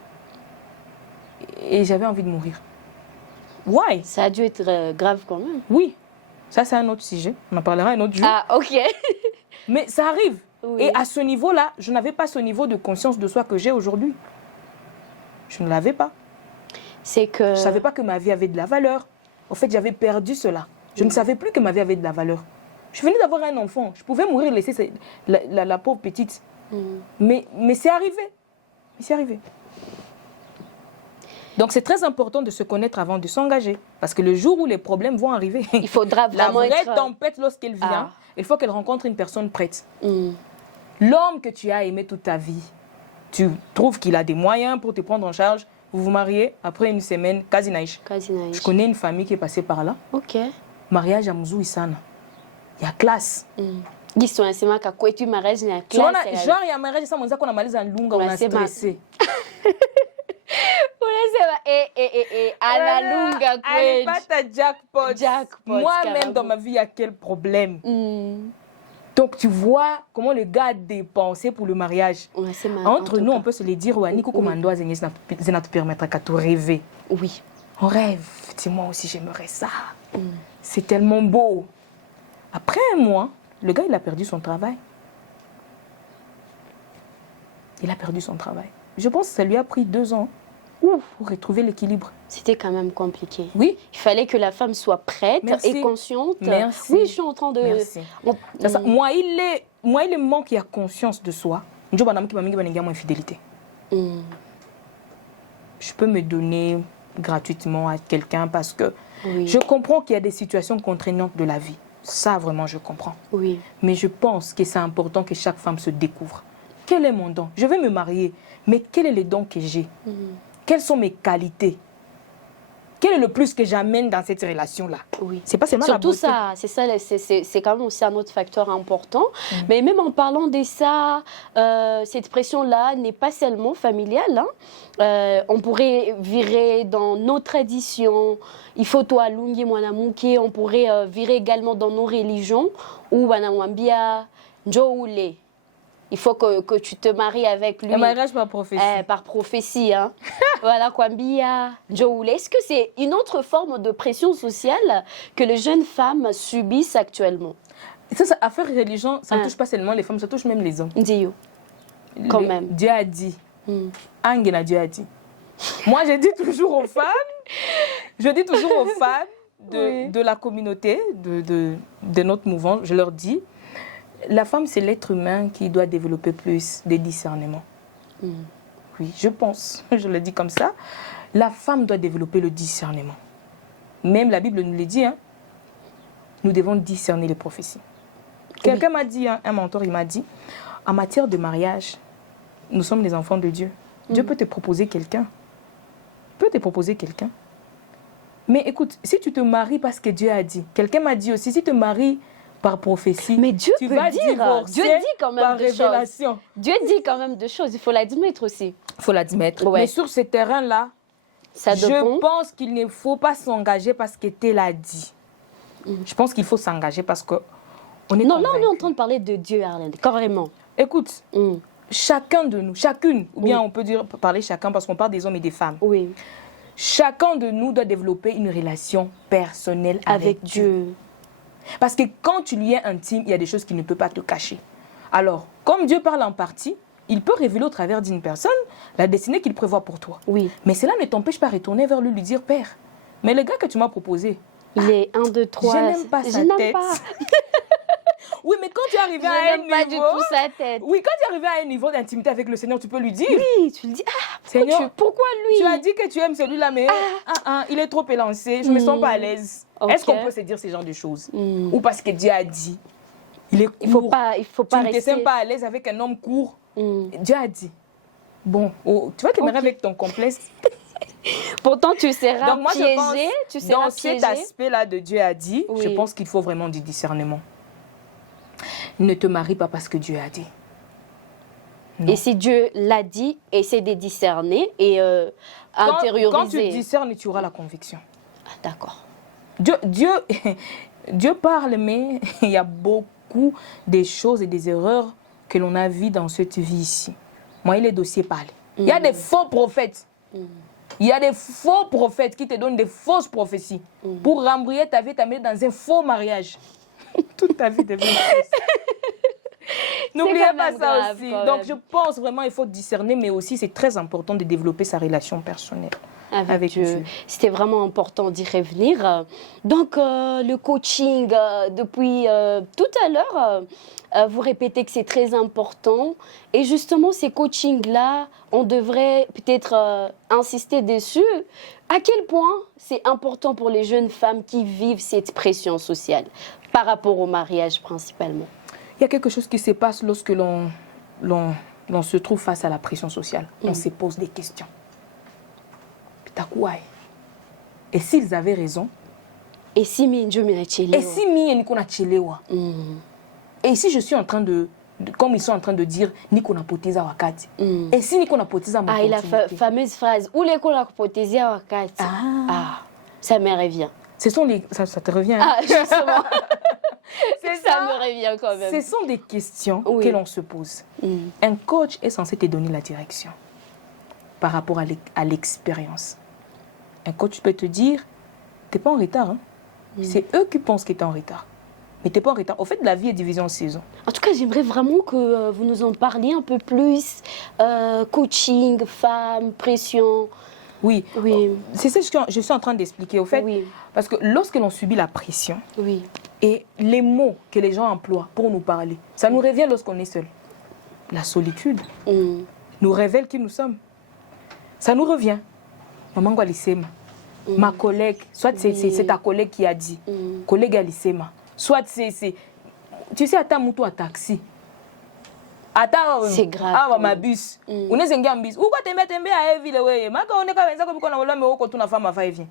Et j'avais envie de mourir. Why? Ça a dû être grave quand même. Oui. Ça, c'est un autre sujet. On en parlera un autre jour. Ah, ok. Mais ça arrive. Oui. Et à ce niveau-là, je n'avais pas ce niveau de conscience de soi que j'ai aujourd'hui. Je ne l'avais pas. C'est que... Je ne savais pas que ma vie avait de la valeur. En fait, j'avais perdu cela. Je ne savais plus que ma vie avait de la valeur. Je venais d'avoir un enfant. Je pouvais mourir, laisser la pauvre petite. Mais c'est arrivé. Mais c'est arrivé. Donc, c'est très important de se connaître avant de s'engager. Parce que le jour où les problèmes vont arriver, Il faudra la vraiment vraie être... tempête, lorsqu'elle vient, il faut qu'elle rencontre une personne prête. Mm. L'homme que tu as aimé toute ta vie, tu trouves qu'il a des moyens pour te prendre en charge, vous vous mariez, après une semaine, Kazinaïch. Kazinaïch. Je connais une famille qui est passée par là. Ok. Mariage à Mouzou Isana. Il y a classe. L'histoire, c'est ma kakouetu mariage, il y a Tu vois, classe. genre, il y a mariage, ça, on a malais en lunga, on a stressé. À la lunga, allez, pas ta jackpot. Moi-même, carrément. dans ma vie, il y a quel problème? Donc, tu vois comment le gars a dépensé pour le mariage. Entre nous, on peut se le dire, Nico, comment doit te permettre qu'à te rêver. Oui. On rêve. Dis-moi aussi, j'aimerais ça. C'est tellement beau. Après un mois, le gars, il a perdu son travail. Il a perdu son travail. Je pense que ça lui a pris 2 ans pour retrouver l'équilibre. C'était quand même compliqué. Oui. Il fallait que la femme soit prête et consciente. Merci. Oui, je suis en train de... Merci. Moi, il est manque, il y a conscience de soi. Je infidélité. Je peux me donner gratuitement à quelqu'un parce que je comprends qu'il y a des situations contraignantes de la vie. Ça, vraiment, je comprends. Oui. Mais je pense que c'est important que chaque femme se découvre. Quel est mon don? Je vais me marier, mais quel est le don que j'ai? Quelles sont mes qualités? Quel est le plus que j'amène dans cette relation-là? Oui. C'est pas seulement la surtout beauté. ça, c'est quand même aussi un autre facteur important. Mais même en parlant de ça, cette pression-là n'est pas seulement familiale. On pourrait virer dans nos traditions. Il faut toi lungi mwanamke. On pourrait virer également dans nos religions où wanamwambia njoule. Il faut que tu te maries avec lui. Un mariage par prophétie. Par prophétie, hein. Voilà, Kwambia, Joule. Est-ce que c'est une autre forme de pression sociale que les jeunes femmes subissent actuellement? Ça, affaire religion, ça ne touche pas seulement les femmes, ça touche même les hommes. Ndiyo. Quand même. Dieu a dit. Angela, Dieu a dit. Moi, je dis toujours aux femmes, de la communauté, de notre mouvement, je leur dis, la femme, c'est l'être humain qui doit développer plus de discernement. Oui, je pense, je le dis comme ça. La femme doit développer le discernement. Même la Bible nous le dit, hein, nous devons discerner les prophéties. Quelqu'un m'a dit, hein, un mentor, il m'a dit, en matière de mariage, nous sommes les enfants de Dieu. Dieu peut te proposer quelqu'un. Mais écoute, si tu te maries parce que Dieu a dit, quelqu'un m'a dit aussi, si tu te maries par prophétie, mais Dieu tu peut vas dire, divorcer Dieu dit quand même par des révélation. choses. Dieu dit quand même des choses, il faut l'admettre aussi. Il faut l'admettre. Ouais. Mais sur ce terrain-là, je pense qu'il ne faut pas s'engager parce que tu l'as dit. Je pense qu'il faut s'engager parce que on est non, là, on est en convaincu. train de parler de Dieu, Arlène, carrément. Écoute, chacun de nous, chacune, ou bien on peut dire parler chacun parce qu'on parle des hommes et des femmes. Oui. Chacun de nous doit développer une relation personnelle avec Dieu. Parce que quand tu lui es intime, il y a des choses qu'il ne peut pas te cacher. Alors, comme Dieu parle en partie, il peut révéler au travers d'une personne la destinée qu'il prévoit pour toi. Oui. Mais cela ne t'empêche pas de retourner vers lui dire, Père, mais le gars que tu m'as proposé, il est 1, 2, 3. je n'aime pas sa tête. Oui, mais quand tu es arrivé à un niveau... pas du tout sa tête. Oui, quand tu es arrivé à un niveau d'intimité avec le Seigneur, tu peux lui dire... Oui, tu lui dis, Seigneur, pourquoi lui? Tu as dit que tu aimes celui-là, mais il est trop élancé, je ne me sens pas à l'aise. Okay. Est-ce qu'on peut se dire ce genre de choses? Ou parce que Dieu a dit, il est court, il faut pas tu ne te sens pas à l'aise avec un homme court. Dieu a dit. Bon, tu vas te marier avec ton complexe. Pourtant, tu seras Donc, moi, piégé. Je pense, dans cet aspect-là de Dieu a dit, je pense qu'il faut vraiment du discernement. Ne te marie pas parce que Dieu a dit. Non. Et si Dieu l'a dit, essaie de discerner et intérioriser. Quand tu discernes, tu auras la conviction. Ah, d'accord. Dieu parle, mais il y a beaucoup de choses et des erreurs que l'on a vues dans cette vie ici. Moi, les dossiers parlent. Il y a des faux prophètes. Il y a des faux prophètes qui te donnent des fausses prophéties pour rembrouiller ta vie, t'amener dans un faux mariage. Toute ta vie devient fausse. N'oubliez pas ça aussi. Donc, je pense vraiment qu'il faut discerner, mais aussi c'est très important de développer sa relation personnelle. avec Dieu. C'était vraiment important d'y revenir. Donc, le coaching, depuis tout à l'heure, vous répétez que c'est très important. Et justement, ces coachings-là, on devrait peut-être insister dessus. À quel point c'est important pour les jeunes femmes qui vivent cette pression sociale par rapport au mariage principalement? Il y a quelque chose qui se passe lorsque l'on se trouve face à la pression sociale. On se pose des questions. Et s'ils avaient raison? Et si et si je suis en train de comme ils sont en train de dire Niko na poteza wakati. Et si Niko na poteza et la fameuse phrase où les na poteza wakati. Ça me revient. Ça te revient. Ah, justement. Ça me revient quand même. Ce sont des questions que l'on se pose. Un coach est censé te donner la direction par rapport à l'expérience. Un coach peut te dire, tu n'es pas en retard. Hein? C'est eux qui pensent que tu es en retard. Mais tu n'es pas en retard. Au fait, la vie est divisée en saisons. En tout cas, j'aimerais vraiment que vous nous en parliez un peu plus. Coaching, femmes, pression. Oui. C'est ce que je suis en train d'expliquer. Au fait, parce que lorsque l'on subit la pression, et les mots que les gens emploient pour nous parler, ça nous revient lorsqu'on est seul. La solitude nous révèle qui nous sommes. Ça nous revient. Maman Gwalisema, ma collègue, soit c'est ta collègue qui a dit, collègue Alisema, soit c'est, tu sais, attends moutou à taxi. Attends, c'est grave. Ma bus. On est en bus. Ou quoi t'aimes à Eville, ouais. Ma on est quand même ça comme on a volé mais au quand on a femme à faire vient.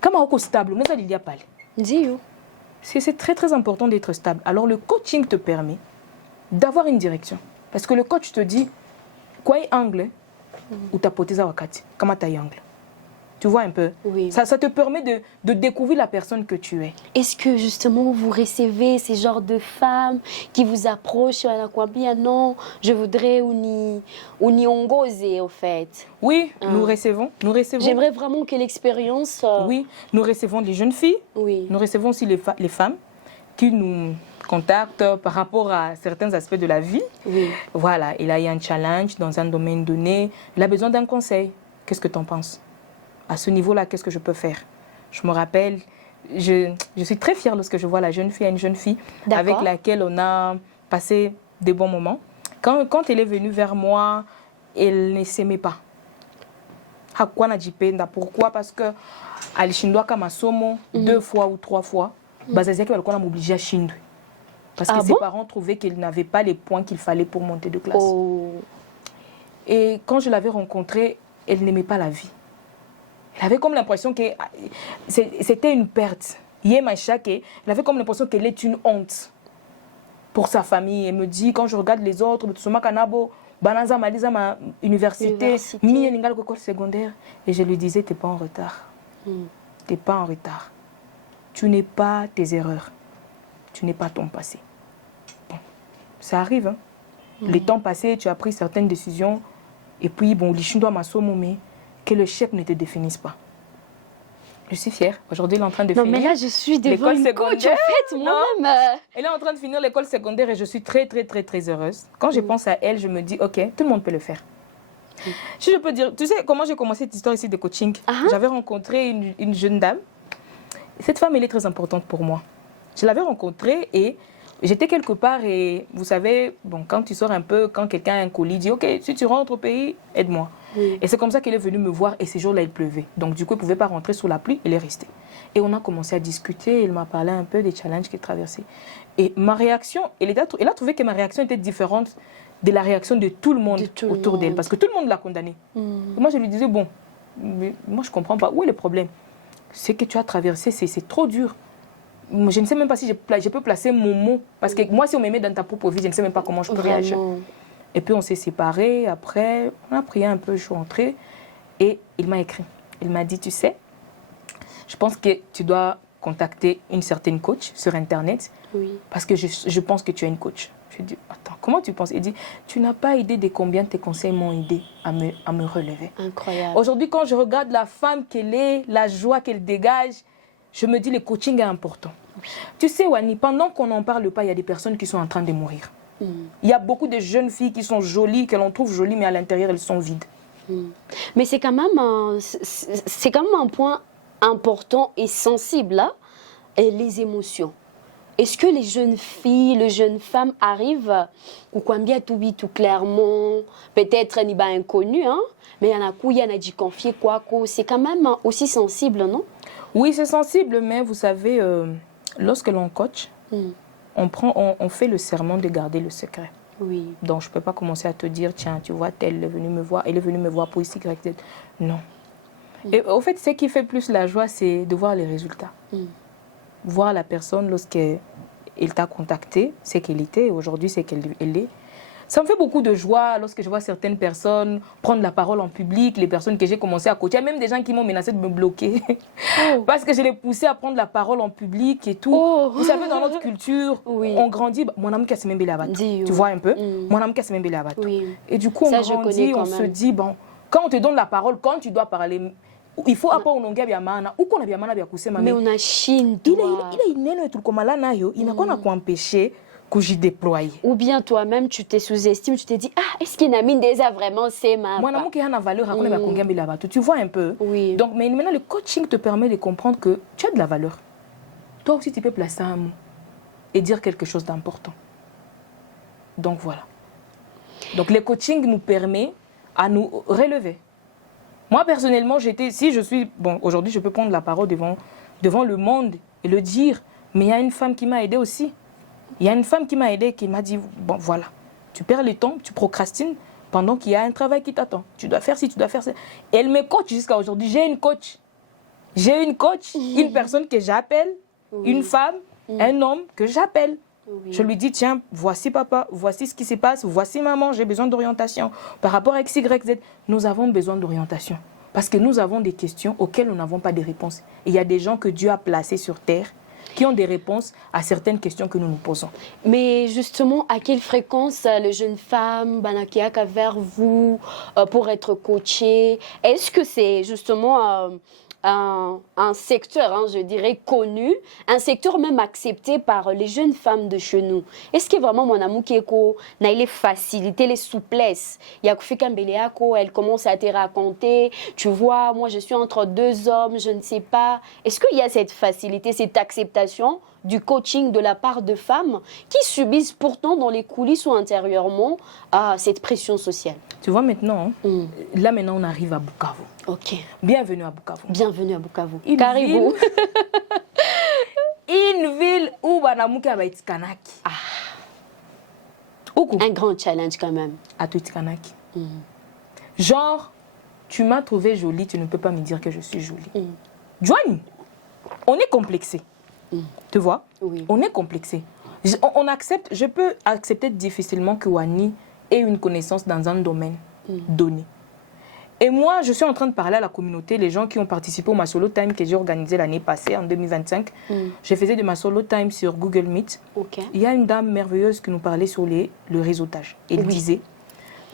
Comment on est stable, on est ça il y a pas. Dis-yo. C'est très très important d'être stable. Alors le coaching te permet d'avoir une direction. Parce que le coach te dit, quoi est angle ou ta poteza wakati, comment t'as angle. Tu vois un peu? Ça te permet de découvrir la personne que tu es. Est-ce que justement vous recevez ces genres de femmes qui vous approchent à la Kwambia? Non, je voudrais uniongoze au fait. Oui, nous recevons. J'aimerais vraiment que l'expérience... Oui, nous recevons les jeunes filles. Nous recevons aussi les femmes qui nous contactent par rapport à certains aspects de la vie. Voilà, il a eu un challenge dans un domaine donné. Il a besoin d'un conseil. Qu'est-ce que tu en penses? À ce niveau-là, qu'est-ce que je peux faire? Je me rappelle, je suis très fière lorsque je vois une jeune fille avec laquelle on a passé des bons moments. Quand elle est venue vers moi, elle ne s'aimait pas. Pourquoi? Parce que Alishindwa Kamasomo, 2 fois ou 3 fois, Bazazia qui va m'obliger à chinder. Parce que ses parents trouvaient qu'elle n'avait pas les points qu'il fallait pour monter de classe. Et quand je l'avais rencontrée, elle n'aimait pas la vie. Elle avait comme l'impression que c'était une perte. Elle avait comme l'impression qu'elle est une honte pour sa famille. Elle me dit, quand je regarde les autres, Banaza Maliza, ma université, école secondaire. Et je lui disais, tu n'es pas en retard. Tu n'es pas en retard. Tu n'es pas tes erreurs. Tu n'es pas ton passé. Bon, ça arrive. Hein? Les temps passés, tu as pris certaines décisions. Et puis, bon, l'Ishindo Masomo, mais que le chèque ne te définisse pas. Je suis fière. Aujourd'hui, elle est en train de finir. Non, mais là, je suis devant une coach, en fait, moi-même. Elle est en train de finir l'école secondaire et je suis très, très, très, très heureuse. Quand je pense à elle, je me dis, OK, tout le monde peut le faire. Si je peux dire, tu sais comment j'ai commencé cette histoire ici de coaching? J'avais rencontré une jeune dame. Cette femme, elle est très importante pour moi. Je l'avais rencontrée et j'étais quelque part et vous savez, bon, quand tu sors un peu, quand quelqu'un a un colis, dit, OK, si tu rentres au pays, aide-moi. Et c'est comme ça qu'elle est venue me voir et ces jours-là, il pleuvait. Donc du coup, elle ne pouvait pas rentrer sous la pluie, elle est restée. Et on a commencé à discuter, elle m'a parlé un peu des challenges qu'elle traversait. Et ma réaction, elle a trouvé que ma réaction était différente de la réaction de tout le monde autour d'elle. Parce que tout le monde l'a condamnée. Et moi, je lui disais, bon, mais moi, je ne comprends pas. Où est le problème? Ce que tu as traversé, c'est trop dur. Je ne sais même pas si je peux placer mon mot. Parce que moi, si on me met dans ta propre vie, je ne sais même pas comment je peux réagir. Et puis on s'est séparés. Après, on a prié un peu, je suis rentrée. Et il m'a écrit. Il m'a dit, tu sais, je pense que tu dois contacter une certaine coach sur Internet. Parce que je pense que tu es une coach. Je lui ai dit, attends, comment tu penses? Il dit, tu n'as pas idée de combien tes conseils m'ont aidé à me relever. Incroyable. Aujourd'hui, quand je regarde la femme qu'elle est, la joie qu'elle dégage, je me dis, le coaching est important. Tu sais, Wani, pendant qu'on n'en parle pas, il y a des personnes qui sont en train de mourir. Il y a beaucoup de jeunes filles qui sont jolies, que l'on trouve jolies, mais à l'intérieur, elles sont vides. Mais c'est quand même un point important et sensible, là, et les émotions. Est-ce que les jeunes filles, les jeunes femmes arrivent, ou combien tout clairement, peut-être ni pas inconnu, hein, mais il y en a qui en a dit confier quoi, c'est quand même aussi sensible, non? Oui, c'est sensible, mais vous savez, lorsque l'on coach, on fait le serment de garder le secret. Oui. Donc, je ne peux pas commencer à te dire, tiens, tu vois, elle est venue me voir, elle est venue me voir pour ici, Y, Z. Non. Et au fait, ce qui fait plus la joie, c'est de voir les résultats. Voir la personne lorsqu'elle t'a contacté, c'est qu'elle était, et aujourd'hui, c'est qu'elle est. Ça me fait beaucoup de joie lorsque je vois certaines personnes prendre la parole en public, les personnes que j'ai commencé à coacher, même des gens qui m'ont menacé de me bloquer. Parce que je les poussais à prendre la parole en public et tout. Vous savez, dans notre culture, on grandit. Mon âme casse même la tu vois un peu? Mon âme casse même la Et du coup, on grandit, on se dit, bon, quand on te donne la parole, quand tu dois parler, il faut apprendre on a mana ou qu'on a bien mana bien couser mais on a chine il est une truc comme là nayo il n'a pas empêcher que j'y déploie. Ou bien toi-même tu t'es sous-estimé, tu te dis est-ce qu'il n'a mis des vraiment c'est ma moi n'aime qui a une valeur à qu'on tu vois un peu. Oui. Donc mais maintenant le coaching te permet de comprendre que tu as de la valeur. Toi aussi tu peux placer un mot et dire quelque chose d'important. Donc voilà. Donc le coaching nous permet à nous relever. Moi, personnellement, aujourd'hui, je peux prendre la parole devant le monde et le dire. Mais il y a une femme qui m'a aidée aussi. Il y a une femme qui m'a aidée, qui m'a dit, bon, voilà, tu perds le temps, tu procrastines pendant qu'il y a un travail qui t'attend. Tu dois faire ci, tu dois faire ça. Et elle me coach jusqu'à aujourd'hui. J'ai une coach. Une personne que j'appelle, une femme, un homme que j'appelle. Oui. Je lui dis, tiens, voici papa, voici ce qui se passe, voici maman, j'ai besoin d'orientation. Par rapport à X, Y, Z, nous avons besoin d'orientation. Parce que nous avons des questions auxquelles nous n'avons pas de réponses. Et il y a des gens que Dieu a placés sur terre qui ont des réponses à certaines questions que nous nous posons. Mais justement, à quelle fréquence les jeunes femmes banakiaka vers vous pour être coachées? Est-ce que c'est justement un secteur, je dirais, connu, un secteur même accepté par les jeunes femmes de chez nous? Est-ce que vraiment mon amour qui n'a les facilités, les souplesses? Il y a Kofi Kambeleako, elle commence à te raconter, tu vois, moi je suis entre deux hommes, je ne sais pas. Est-ce qu'il y a cette facilité, cette acceptation du coaching de la part de femmes qui subissent pourtant dans les coulisses ou intérieurement cette pression sociale? Tu vois maintenant, là maintenant on arrive à Bukavu. Ok. Bienvenue à Bukavu. Bienvenue à Bukavu. Caribou. Une ville où Banamuka va être Kanaki. Un grand challenge quand même. À tout Kanaki. Genre, tu m'as trouvé jolie, tu ne peux pas me dire que je suis jolie. Joanie, on est complexé. Tu vois? Oui. On est complexé. Je peux accepter difficilement que Wani ait une connaissance dans un domaine donné. Et moi, je suis en train de parler à la communauté, les gens qui ont participé au Masolo Time que j'ai organisé l'année passée, en 2025. Je faisais des Masolo Time sur Google Meet. Okay. Il y a une dame merveilleuse qui nous parlait sur le réseautage. Elle disait,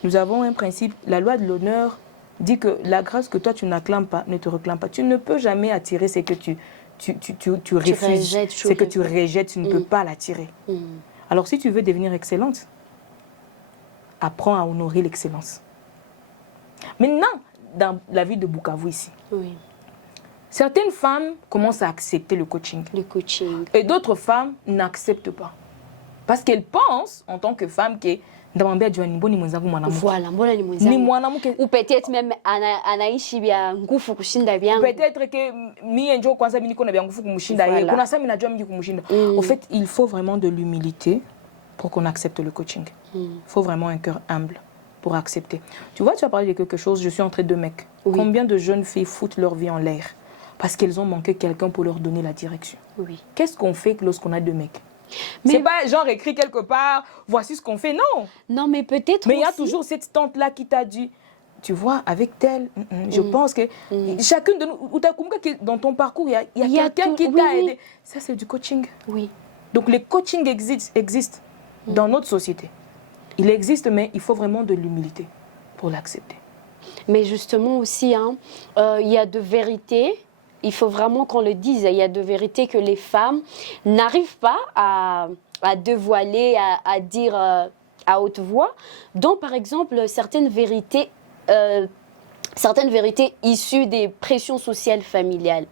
nous avons un principe, la loi de l'honneur dit que la grâce que toi tu n'acclames pas, ne te réclame pas. Tu ne peux jamais attirer ce que tu refuses, ce que tu rejettes, tu ne peux pas l'attirer. Alors si tu veux devenir excellente, apprends à honorer l'excellence. Maintenant, dans la ville de Bukavu ici, certaines femmes commencent à accepter le coaching. Et d'autres femmes n'acceptent pas. Parce qu'elles pensent, en tant que femmes, que voilà, ou peut-être même anaishi bien ngufu kushinda bien. Peut-être que mi enjo kwanza mini kona bien ngufu kumushinda ye. Kuna sa mina jua mini kumushinda. Au fait, il faut vraiment de l'humilité pour qu'on accepte le coaching. Il faut vraiment un cœur humble pour accepter. Tu vois, tu as parlé de quelque chose, je suis entre deux mecs. Combien de jeunes filles foutent leur vie en l'air parce qu'elles ont manqué quelqu'un pour leur donner la direction? Qu'est-ce qu'on fait lorsqu'on a deux mecs? Mais c'est pas genre écrit quelque part, voici ce qu'on fait, non. Non, mais peut-être. Mais il y a toujours cette tante-là qui t'a dit, tu vois, avec tel, je pense que chacune de nous, dans ton parcours, il y a quelqu'un qui t'a aidé. Ça, c'est du coaching. Oui. Donc, le coaching existe dans notre société. Il existe, mais il faut vraiment de l'humilité pour l'accepter. Mais justement aussi, il y a de vérités. Il faut vraiment qu'on le dise. Il y a de vérités que les femmes n'arrivent pas à dévoiler, à dire à haute voix. Donc, par exemple, certaines vérités certaines vérités issues des pressions sociales familiales.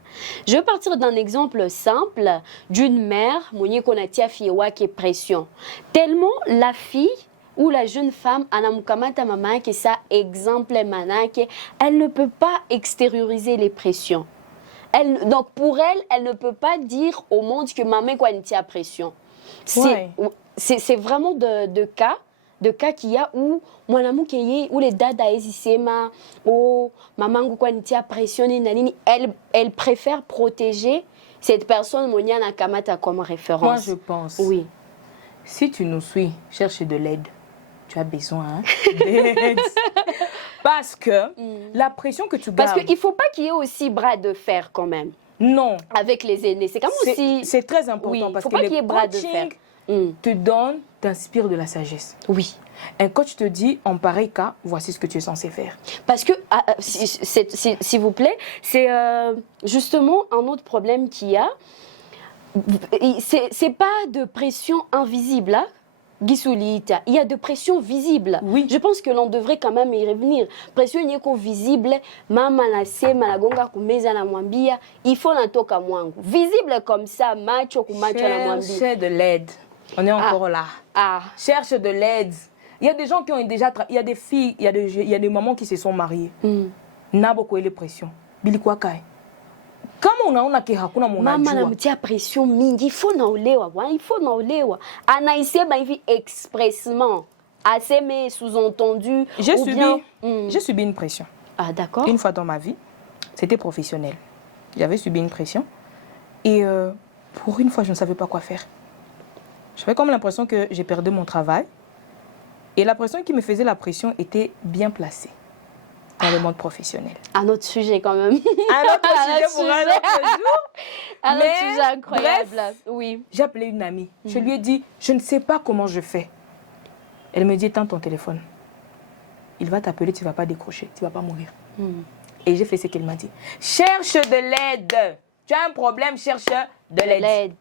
Je vais partir d'un exemple simple d'une mère, Monique Konatia Fiewa, qui est pression. Tellement la fille ou la jeune femme, Anamukamata Mama, qui est ça exemple manake, elle ne peut pas extérioriser les pressions. Donc pour elle, elle ne peut pas dire au monde que maman Konatia pression. C'est vraiment de cas qu'il y a où mwanamu keye ou les dada ezisema ou maman Konatia pressionné nanini, elle préfère protéger cette personne moniana kamata comme référence. Moi je pense. Oui. Si tu nous suis, cherche de l'aide. Tu as besoin d'aide. Parce que la pression que tu gardes... Parce qu'il ne faut pas qu'il y ait aussi bras de fer quand même. Non. Avec les aînés. C'est comme aussi... C'est très important oui, parce faut que pas qu'il y ait bras de fer. te donne, t'inspire de la sagesse. Oui. Un coach te dit, en pareil cas, voici ce que tu es censé faire. Parce que, s'il vous plaît, c'est justement un autre problème qu'il y a. C'est pas de pression invisible, hein? Gisulita, il y a de pression visible. Oui. Je pense que l'on devrait quand même y revenir. Pression yeko visible, mama na se malagonga kumeza na mwambia, il faut n'atoka mwangu. Visible comme ça, macho kumacho na mwambia. Cherche de l'aide. On est encore là. Cherche de l'aide. Il y a des gens qui ont déjà... Il y a des filles, il y a des mamans qui se sont mariées. N'a beaucoup de pression. Bili kwa kai. Kama unaona ke hakuna mnajua. Mama anamtia pression mingi, il faut naolewa, il faut naolewa. Anaisema hivi expressement, aseme sous-entendu. J'ai subi une pression. Ah d'accord. Une fois dans ma vie, c'était professionnel. J'avais subi une pression et pour une fois, je ne savais pas quoi faire. J'avais comme l'impression que j'ai perdu mon travail et la personne qui me faisait la pression était bien placée dans le monde professionnel. Un autre sujet quand même. Un autre sujet pour un autre jour. Un autre sujet incroyable. Bref, oui. J'ai appelé une amie. Je lui ai dit, je ne sais pas comment je fais. Elle me dit, éteins ton téléphone. Il va t'appeler, tu ne vas pas décrocher, tu ne vas pas mourir. Et j'ai fait ce qu'elle m'a dit. Cherche de l'aide. Tu as un problème, cherche de l'aide.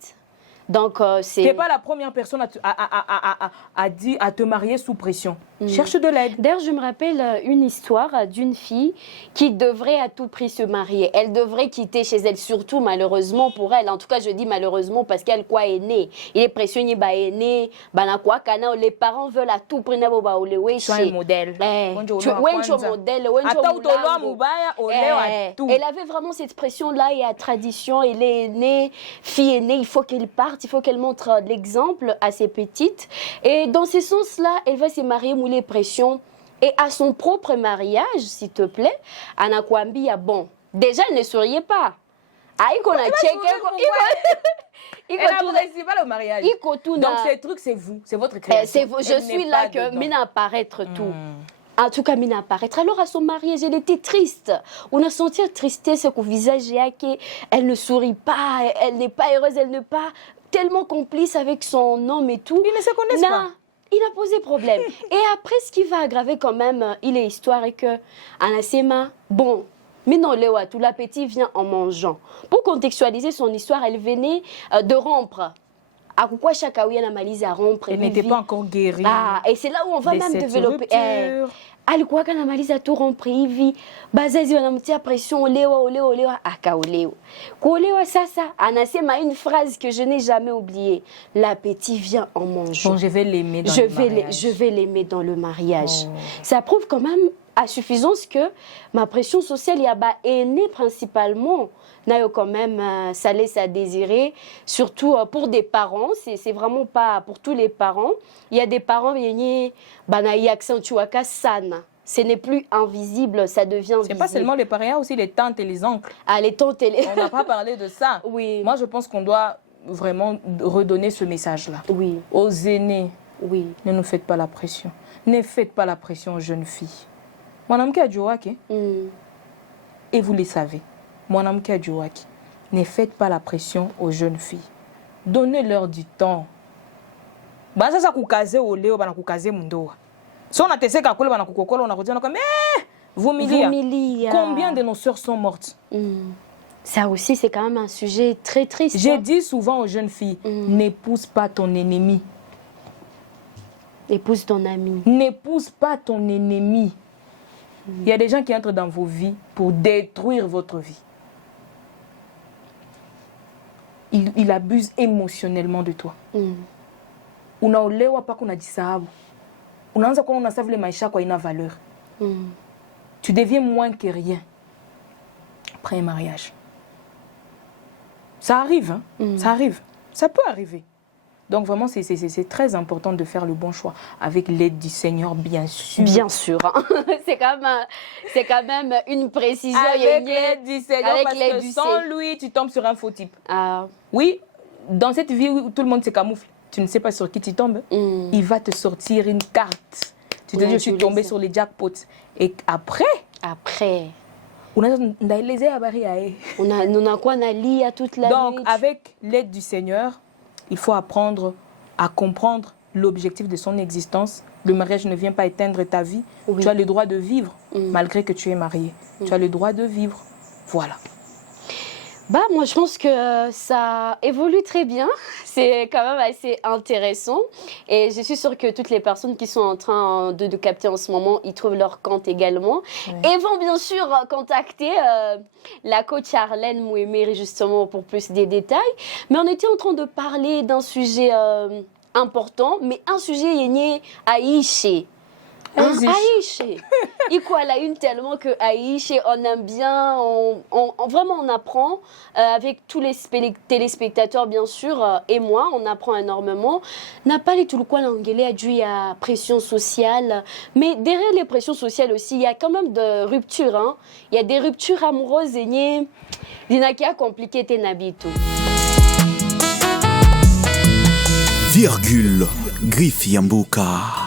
Donc, c'est... Tu n'es pas la première personne à te marier sous pression. Cherche de l'aide. D'ailleurs, je me rappelle une histoire d'une fille qui devrait à tout prix se marier. Elle devrait quitter chez elle, surtout malheureusement pour elle. En tout cas, je dis malheureusement parce qu'elle quoi est née. Il est pressionné, est né. Les parents veulent à tout prix. Tu es un modèle. Tu es un modèle. Elle avait vraiment cette pression-là et la tradition. Elle est née, fille aînée, il faut qu'elle parte, il faut qu'elle montre l'exemple à ses petites. Et dans ce sens-là, elle va se marier les pressions et à son propre mariage, s'il te plaît, Anna Kwambi a bon. Déjà, elle ne souriait pas. Elle n'apprécie pas le mariage. Donc, ces trucs, c'est vous, c'est votre création. Je suis là que Mina apparaître tout. En tout cas, Mina apparaître. Alors, à son mariage, elle était triste. On a senti la tristesse au visage. Elle ne sourit pas, elle n'est pas heureuse, elle n'est pas tellement complice avec son homme et tout. Ils ne se connaissent pas. Il a posé problème. Et après, ce qui va aggraver quand même, il est histoire et que Anasema, bon, mais non, Léo, tout l'appétit vient en mangeant. Pour contextualiser son histoire, elle venait de rompre. À quoi chaque année, elle a malise à rompre. Elle n'était pas encore guérie. Et c'est là où on va même développer. Alikuwa kana maliza tu rompre hivi bazazi wanamtia pression olewa akaolewa kuolewa sasa anasema une phrase que je n'ai jamais oubliée, l'appétit vient en mangeant. Bon, je vais l'aimer dans le mariage. Je vais l'aimer dans le mariage. Ça prouve quand même à suffisance que ma pression sociale y a aînée principalement n'a quand même ça laisse à désirer, surtout pour des parents. C'est vraiment pas pour tous les parents. Il y a des parents qui accentuent ça. Ce n'est plus invisible, ça devient visible. C'est pas seulement les parents, il y a aussi les tantes et les oncles. Les tantes et les... On n'a pas parlé de ça. Oui. Moi, je pense qu'on doit vraiment redonner ce message-là. Oui. Aux aînés. Oui. Ne nous faites pas la pression. Ne faites pas la pression aux jeunes filles. Mon âme qui a Djouaki. Et vous le savez. Mon âme qui a Djouaki. Ne faites pas la pression aux jeunes filles. Donnez-leur du temps. Ça kukaze oleo bana kukaze mundoa. Si on a testé kakule bana kukokola on a dit mais Vumilia. Combien de nos sœurs sont mortes? Ça aussi c'est quand même un sujet très triste. J'ai dit souvent aux jeunes filles, n'épouse pas ton ennemi. Épouse ton ami. N'épouse pas ton ennemi. Il y a des gens qui entrent dans vos vies pour détruire votre vie. Il abuse émotionnellement de toi. Unaolewa paka unajisahau. Unaanza kuona unasahau vile maisha yako haina valeur. Tu deviens moins que rien après un mariage. Ça arrive, hein? Ça arrive. Ça peut arriver. Donc vraiment, c'est très important de faire le bon choix avec l'aide du Seigneur, bien sûr. Bien sûr. Hein. C'est quand même une précision. Avec l'aide du Seigneur, avec parce que sans lui, tu tombes sur un faux type. Oui, dans cette vie où tout le monde se camoufle, tu ne sais pas sur qui tu tombes. Il va te sortir une carte. Tu te dis, je suis tombée sur les jackpots. Et après, on a quoi nalia toute la nuit. Donc, avec l'aide du Seigneur, il faut apprendre à comprendre l'objectif de son existence. Le mariage ne vient pas éteindre ta vie. Oui. Tu as le droit de vivre, malgré que tu es marié. Tu as le droit de vivre. Voilà. Bah, moi, je pense que ça évolue très bien. C'est quand même assez intéressant. Et je suis sûre que toutes les personnes qui sont en train de capter en ce moment, ils trouvent leur compte également. Oui. Et vont bien sûr contacter la coach Arlène Mouéméré justement pour plus des détails. Mais on était en train de parler d'un sujet important, mais un sujet yéné Aïché. Aïché. Et quoi, la une tellement que Aïché, on aime bien, vraiment on apprend avec tous les téléspectateurs bien sûr et moi, on apprend énormément. N'a pas les tout le quoi l'anglais a dû à pression sociale, mais derrière les pressions sociales aussi, il y a quand même de ruptures. Hein. Il y a des ruptures amoureuses et dinakia compliqué tes nabito. Virgule Griff Yambuka.